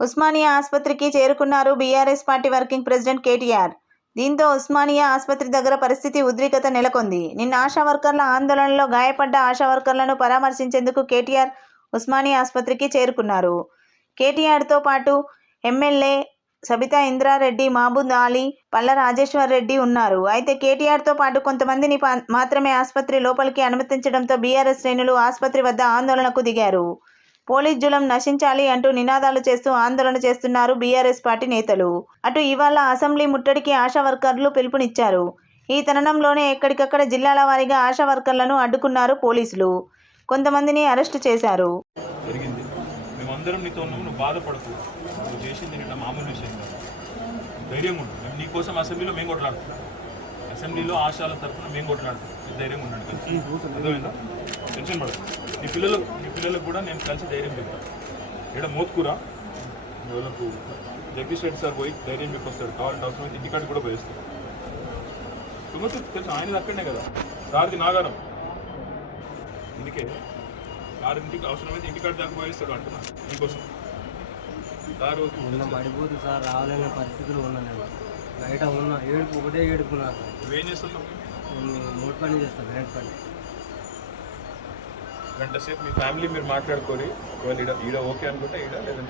ఉస్మానియా ఆసుపత్రికి చేరుకున్నారు BRS party working president KTR. దీంతో ఉస్మానియా ఆసుపత్రి దగ్గర పరిస్థితి ఉద్రిక్తత నెలకొంది. నిన్న ఆశా వర్కర్ల ఆందోళనలో గాయపడ్డ ఆశా వర్కర్లను పరామర్శించేందుకు కేటీఆర్ ఉస్మానియా ఆసుపత్రికి చేరుకున్నారు. కేటీఆర్తో పాటు ఎమ్మెల్యే సబితా ఇంద్రారెడ్డి మహబూద్ అలీ పల్ల రాజేశ్వర్ రెడ్డి ఉన్నారు. అయితే కేటీఆర్తో పాటు కొంతమందిని పా- మాత్రమే ఆసుపత్రి లోపలికి అనుమతించడంతో బీఆర్ఎస్ శ్రేణులు ఆసుపత్రి వద్ద ఆందోళనకు దిగారు. పోలీస్ జులం నశించాలి అంటూ నినాదాలు చేస్తూ ఆందోళన చేస్తున్నారు బీఆర్ఎస్ పార్టీ నేతలు. అటు ఇవాళ అసెంబ్లీ ముట్టడికి ఆశా వర్కర్లు పిలుపునిచ్చారు. ఈ తరుణంలోనే ఎక్కడికక్కడ జిల్లాల వారీగా ఆశా వర్కర్లను అడ్డుకున్నారు పోలీసులు. కొంతమందిని అరెస్టు చేశారు. మేమందరం నీతో నువ్వు బాధపడకు. నువ్వు చేసింది నిన్న మామూలు విషయం కాదు. ధైర్యంగా ఉండు. మేము నీకోసం అసెంబ్లీలో మేము కొట్లాడుతున్నాం. అసెంబ్లీలో ఆశాల తరఫున మేము కొట్లాడుతున్నాం. మీరు ధైర్యంగా ఉండండి. అర్థమైందా? టెన్షన్ పడదు నీ పిల్లలు నీ పిల్లలకు కూడా నేను కలిసి ధైర్యం చెప్తాను ఇక్కడ మోత్కూర. వాళ్ళకు జగదీష్ రెడ్డి సార్ పోయి ధైర్యం చెప్పొస్తాడు. కావాలంటే అవసరమైతే ఇంటికాడ కూడా పోయిస్తాడు. తుంగతుర్తి తెలుసు? ఆయన అక్కడనే కదా. సారథి నాగారం. అందుకే సార్ ఇంటికి అవసరమైతే ఇంటికాడ దాకా పోయిస్తాడు అంటున్నా. నీకోసం సారు పడిపోతు సార్ రావాలనే పరిస్థితులు ఉన్నా నేను బయట ఉన్న ఏడుపు ఒకటే ఏడుపు నాకు. నువ్వేం చేస్తున్నావు? నేను మూడు పని చేస్తాను పని. గంట సేపు మీ ఫ్యామిలీ మీరు మాట్లాడుకోరి ఒకవేళ ఈడ ఈడ ఓకే అనుకుంటే ఈడ లేదంటే